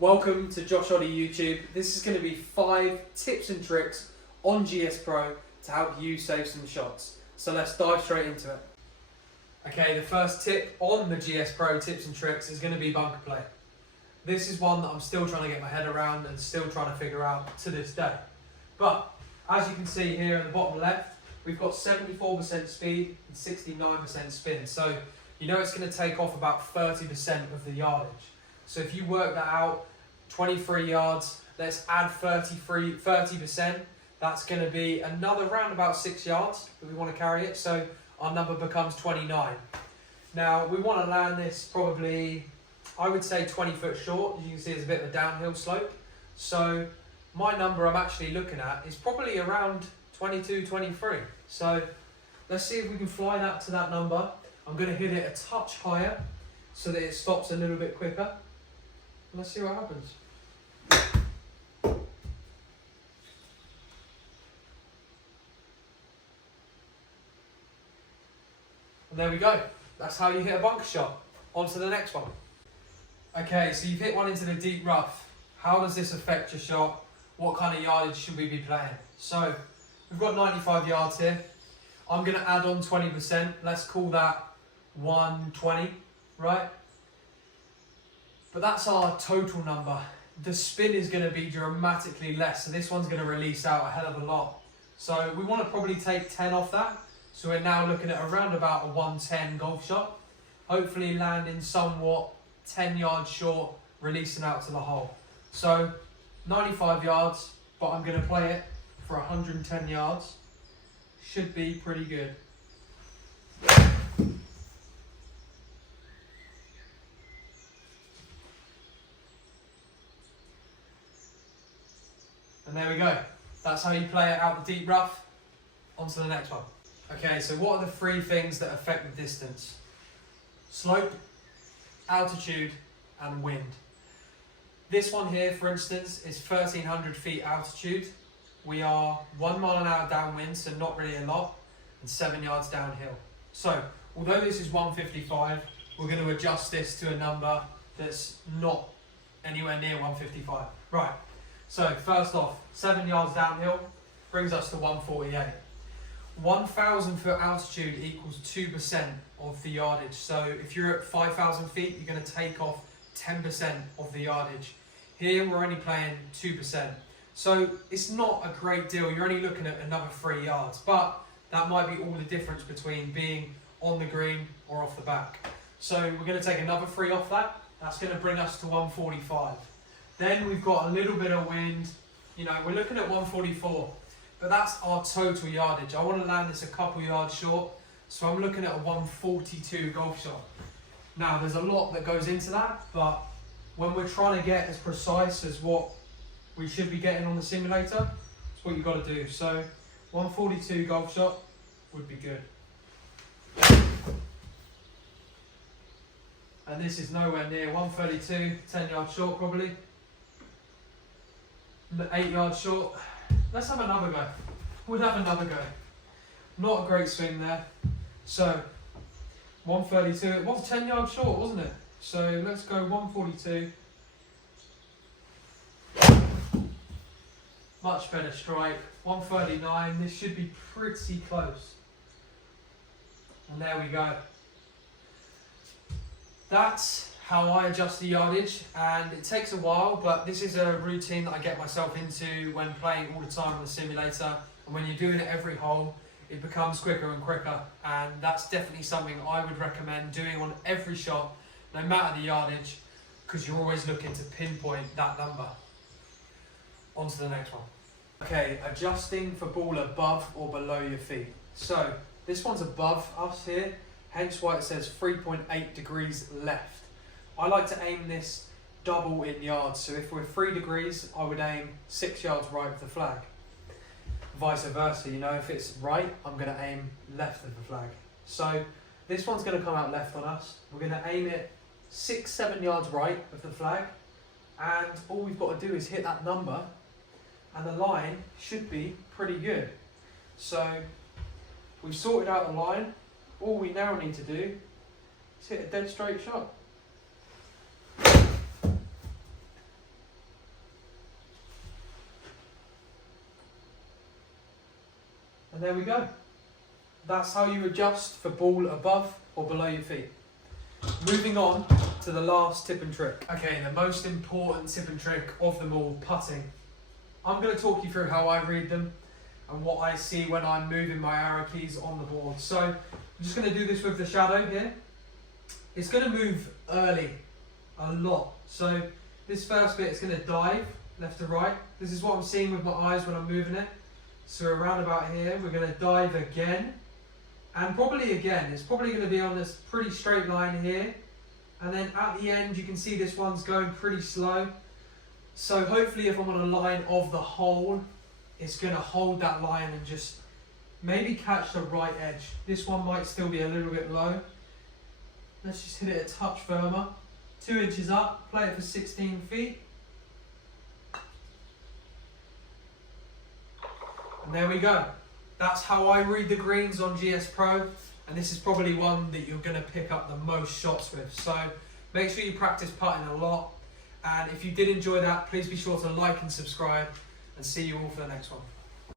Welcome to Josh Oddie YouTube. This is going to be 5 tips and tricks on GS Pro to help you save some shots. So let's dive straight into it. Okay, the first tip on the GS Pro tips and tricks is going to be bunker play. This is one that I'm still trying to get my head around and still trying to figure out to this day. But as you can see here in the bottom left, we've got 74% speed and 69% spin. So you know it's going to take off about 30% of the yardage. So if you work that out, 23 yards, let's add 30%, that's going to be another round about 6 yards that we want to carry it. So our number becomes 29. Now we want to land this probably, I would say 20 foot short. As you can see, it's a bit of a downhill slope. So my number I'm actually looking at is probably around 22, 23. So let's see if we can fly that to that number. I'm going to hit it a touch higher so that it stops a little bit quicker. Let's see what happens. And there we go. That's how you hit a bunker shot. On to the next one. Okay, so you've hit one into the deep rough. How does this affect your shot? What kind of yardage should we be playing? So we've got 95 yards here. I'm going to add on 20%. Let's call that 120, right? But that's our total number. The spin is going to be dramatically less, so this one's going to release out a hell of a lot. So we want to probably take 10 off that. So we're now looking at around about a 110 golf shot. Hopefully landing somewhat 10 yards short, releasing out to the hole. So 95 yards, but I'm going to play it for 110 yards. Should be pretty good. And there we go. That's how you play it out the deep rough. On to the next one. Okay, so what are the 3 things that affect the distance? Slope, altitude, and wind. This one here, for instance, is 1,300 feet altitude. We are 1 mile an hour downwind, so not really a lot, and 7 yards downhill. So, although this is 155, we're going to adjust this to a number that's not anywhere near 155. Right. So first off, 7 yards downhill brings us to 148. 1,000 foot altitude equals 2% of the yardage. So if you're at 5,000 feet, you're going to take off 10% of the yardage. Here we're only playing 2%. So it's not a great deal. You're only looking at another 3 yards, but that might be all the difference between being on the green or off the back. So we're going to take another 3 off that. That's going to bring us to 145. Then we've got a little bit of wind, you know, we're looking at 144, but that's our total yardage. I want to land this a couple yards short, so I'm looking at a 142 golf shot. Now, there's a lot that goes into that, but when we're trying to get as precise as what we should be getting on the simulator, that's what you've got to do. So, 142 golf shot would be good. And this is nowhere near 132, 10 yards short probably. 8 yards short. Let's have another go. We'll have another go. Not a great swing there. So 132. It was 10 yards short, wasn't it? So let's go 142. Much better strike. 139. This should be pretty close. And there we go. That's how I adjust the yardage, and it takes a while, but this is a routine that I get myself into when playing all the time on the simulator, and when you're doing it every hole, it becomes quicker and quicker, and that's definitely something I would recommend doing on every shot, no matter the yardage, because you're always looking to pinpoint that number. On to the next one. Okay, adjusting for ball above or below your feet. So, this one's above us here, hence why it says 3.8 degrees left. I like to aim this double in yards, so if we're 3 degrees, I would aim 6 yards right of the flag. Vice versa, you know, if it's right, I'm going to aim left of the flag. So this one's going to come out left on us. We're going to aim it 6-7 yards right of the flag, and all we've got to do is hit that number, and the line should be pretty good. So we've sorted out the line. All we now need to do is hit a dead straight shot. And there we go. That's how you adjust for ball above or below your feet. Moving on to the last tip and trick. Okay, the most important tip and trick of them all, putting. I'm going to talk you through how I read them and what I see when I'm moving my arrow keys on the board. So I'm just going to do this with the shadow here. It's going to move early a lot. So this first bit is going to dive left to right. This is what I'm seeing with my eyes when I'm moving it. So around about here, we're going to dive again. And probably again, it's probably going to be on this pretty straight line here. And then at the end, you can see this one's going pretty slow. So hopefully if I'm on a line of the hole, it's going to hold that line and just maybe catch the right edge. This one might still be a little bit low. Let's just hit it a touch firmer. 2 inches up, play it for 16 feet. And there we go. That's how I read the greens on GS Pro, and this is probably one that you're going to pick up the most shots with. So make sure you practice putting a lot, and if you did enjoy that, please be sure to like and subscribe, and see you all for the next one.